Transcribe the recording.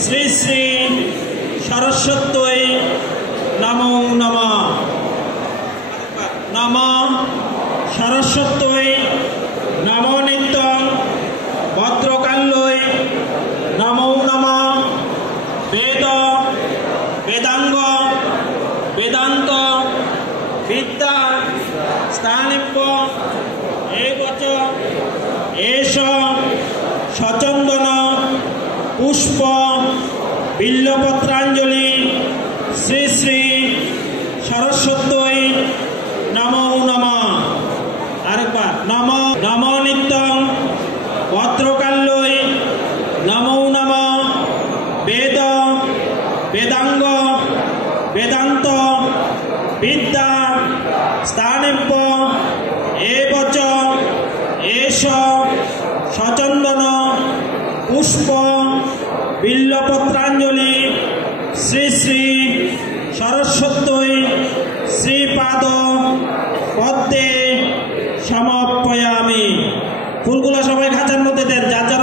শ্রী শ্রী সরস্বত্যৈ নমো নমঃ। নমঃ সরস্বত্যৈ নমো নিত্যং ভদ্রকাল্যৈ নমো নমঃ। বেদ বেদাঙ্গ বেদান্ত বিদ্যা স্থানিপ্য এবচ এষ সচন্দন পুষ্প বিল্লপত্রাঞ্জলি শ্রী শ্রী সরস্বত্যৈ নমো নমঃ। আরেকবার নমঃ নমো নিত্যং ভদ্রকাল্যৈ নমো নমঃ। বেদ বেদাঙ্গ বেদান্ত বিদ্যা স্থানিপ্য এবচ এষ সচন্দন পুষ্প বিল্লপত্রাঞ্জলি শ্রী শ্রী সরস্বত্যৈ শ্রীপাদ পদ্মে সমর্পয়ামি। ফুলগুলো সবাই খাঁচার মধ্যে দেন, যার যার